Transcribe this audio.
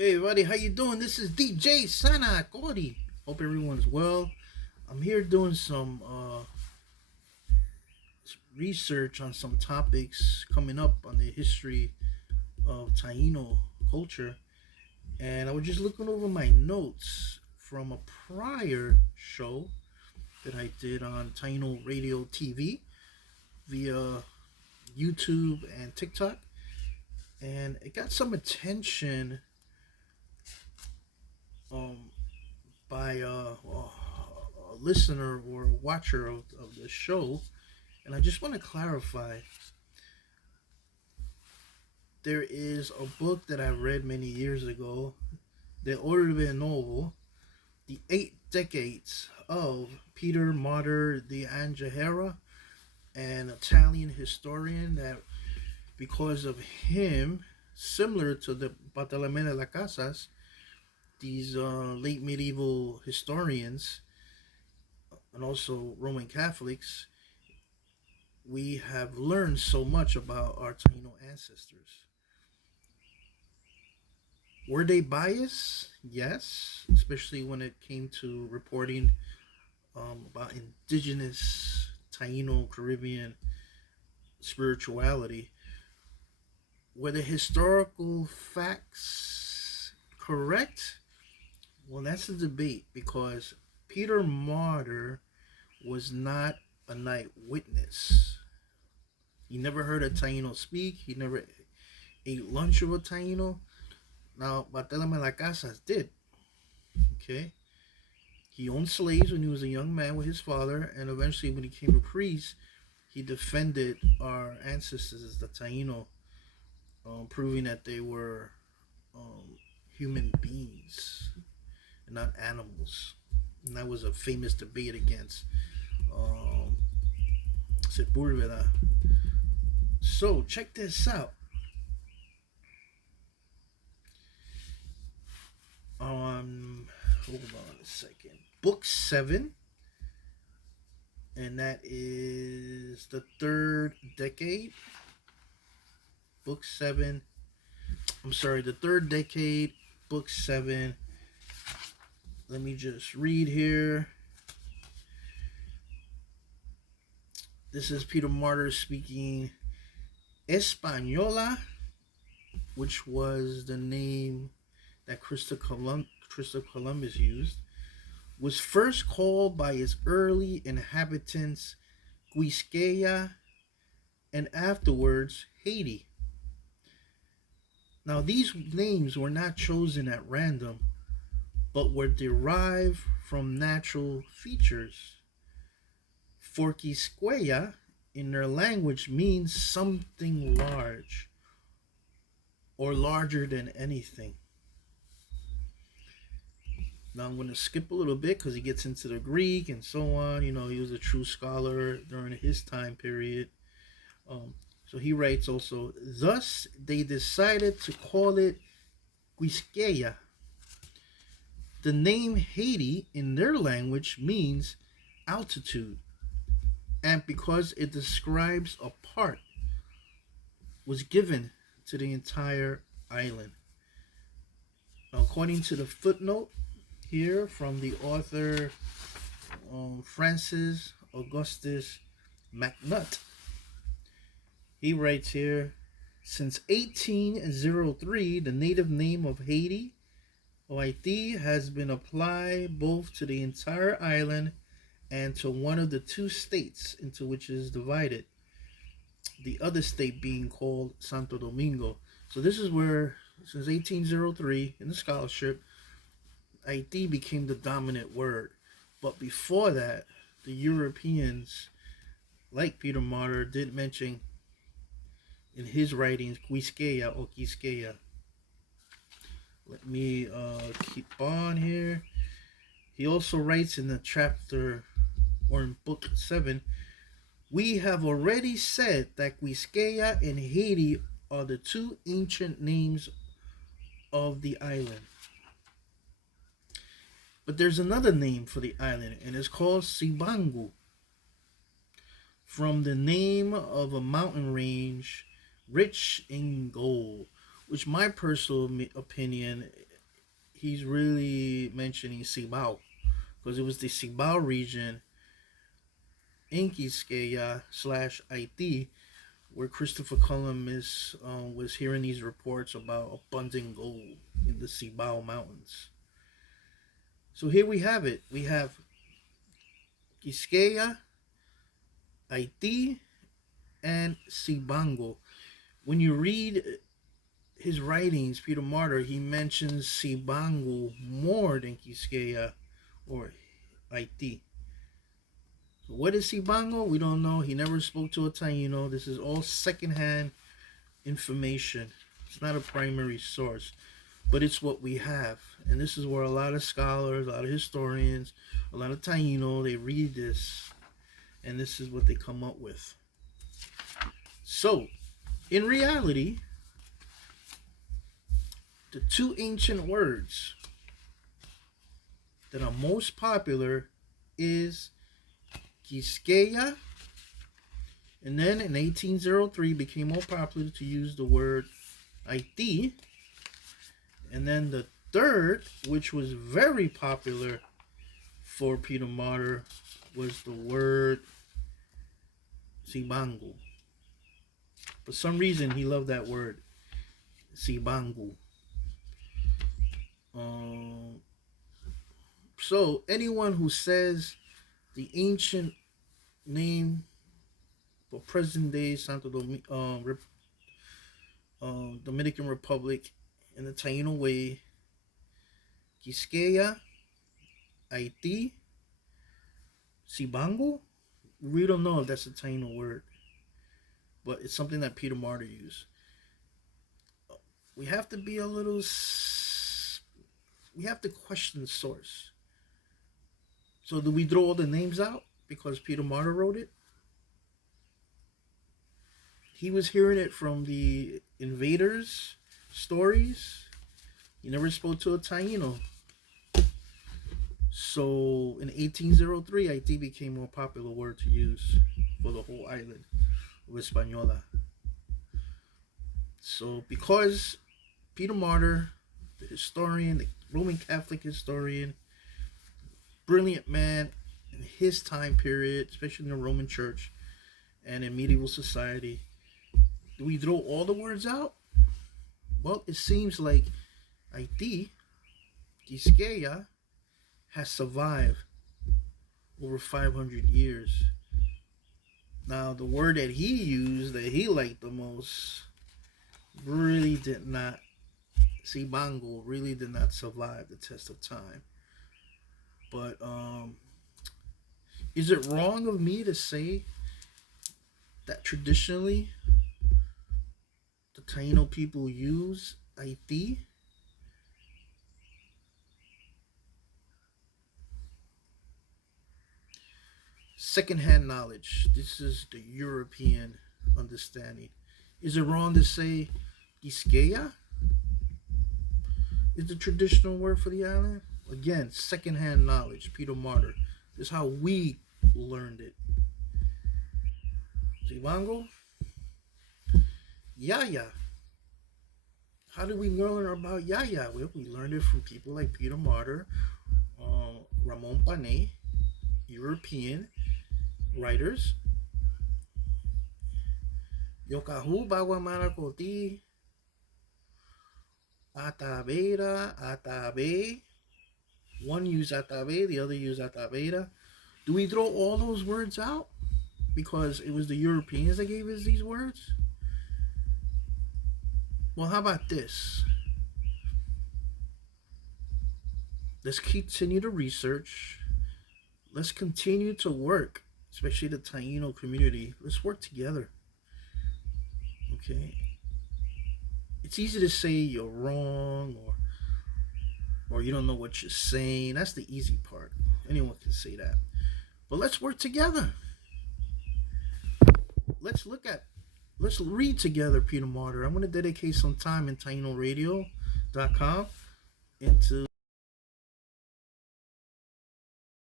Hey everybody, how you doing? This is DJ Sana Cody. Hope everyone's well. I'm here doing some research on some topics coming up on the history of Taino culture, and I was just looking over my notes from a prior show that I did on Taino Radio TV via YouTube and TikTok, and it got some attention um, by a listener or a watcher of the show. And I just want to clarify, there is a book that I read many years ago, The Orbe Novo, The Eight Decades of Peter Martyr de Angehera, an Italian historian that, because of him, similar to the Bartolomé de las Casas, these late medieval historians and also Roman Catholics, we have learned so much about our Taino ancestors. Were they biased? Yes, especially when it came to reporting about indigenous Taino Caribbean spirituality. Were the historical facts correct? Well, that's a debate because Peter Martyr was not a night witness. He never heard a Taino speak. He never ate lunch with a Taino. Now, Bartolomé de las Casas did. Okay? He owned slaves when he was a young man with his father, and eventually, when he became a priest, he defended our ancestors as the Taino, proving that they were human beings and not animals. And that was a famous debate against Sepulveda. So, check this out. Hold on a second. Book 7, and that is the third decade. Book 7. I'm sorry, the third decade, book 7. Let me just read here. This is Peter Martyr speaking. Española, which was the name that Christopher Columbus used, was first called by its early inhabitants Quisqueya and afterwards Haiti. Now, these names were not chosen at random, but were derived from natural features. For Quisqueya, in their language, means something large or larger than anything. Now I'm going to skip a little bit because he gets into the Greek and so on. You know, he was a true scholar during his time period. So he writes also, thus they decided to call it Quisqueya. The name Haiti in their language means altitude, and because it describes a part, was given to the entire island. Now, according to the footnote here from the author Francis Augustus MacNutt, he writes here, since 1803, the native name of Haiti, or Haiti, has been applied both to the entire island and to one of the two states into which it is divided, the other state being called Santo Domingo. So this is where, since 1803, in the scholarship, Haiti became the dominant word. But before that, the Europeans, like Peter Martyr, did mention in his writings Quisqueya or Quisqueya. Let me keep on here. He also writes in the chapter, or in book 7, we have already said that Quisqueya and Haiti are the two ancient names of the island. But there's another name for the island, and it's called Sibangu, from the name of a mountain range rich in gold, which my personal opinion, he's really mentioning Cibao, because it was the Cibao region in Quisqueya slash Haiti where Christopher Columbus was hearing these reports about abundant gold in the Cibao Mountains. So here we have it. We have Quisqueya, Haiti, and Cibango. When you read his writings, Peter Martyr, he mentions Cibango more than Quisqueya or Haiti. So what is Cibango? We don't know. He never spoke to a Taino. This is all secondhand information. It's not a primary source, but it's what we have. And this is where a lot of scholars, a lot of historians, a lot of Taino, they read this, and this is what they come up with. So, in reality, the two ancient words that are most popular is Quisqueya, and then in 1803 became more popular to use the word Haiti, and then the third, which was very popular for Peter Martyr, was the word Cibango. For some reason, he loved that word, Cibango. So anyone who says the ancient name for present day Dominican Republic in the Taino way, Quisqueya, Haiti, Cibango, we don't know if that's a Taino word, but it's something that Peter Martyr used. We have to be a little... We have to question the source. So do we throw all the names out because Peter Martyr wrote it? He was hearing it from the invaders' stories. He never spoke to a Taino. So in 1803, Haiti became a more popular word to use for the whole island of Hispaniola. So because Peter Martyr, the historian, the Roman Catholic historian, brilliant man in his time period, especially in the Roman Church and in medieval society, do we throw all the words out? Well, it seems like Haiti, Quisqueya, has survived over 500 years. Now, the word that he used, that he liked the most, really did not, Cibango really did not survive the test of time. But is it wrong of me to say that traditionally the Taino people use Haiti? Secondhand knowledge. This is the European understanding. Is it wrong to say Quisqueya is the traditional word for the island? Again, secondhand knowledge. Peter Martyr. This is how we learned it. Cibango? Yaya. How did we learn about Yaya? Well, we learned it from people like Peter Martyr, Ramon Panay, European writers. Yokahu Bagwamara Koti, Atavera, Atabe. One used Atabe, the other used Atavera. Do we throw all those words out because it was the Europeans that gave us these words? Well, how about this? Let's continue to research. Let's continue to work, especially the Taino community. Let's work together. Okay? It's easy to say you're wrong or you don't know what you're saying. That's the easy part. Anyone can say that. But let's work together. Let's read together Peter Martyr. I'm going to dedicate some time in TainoRadio.com into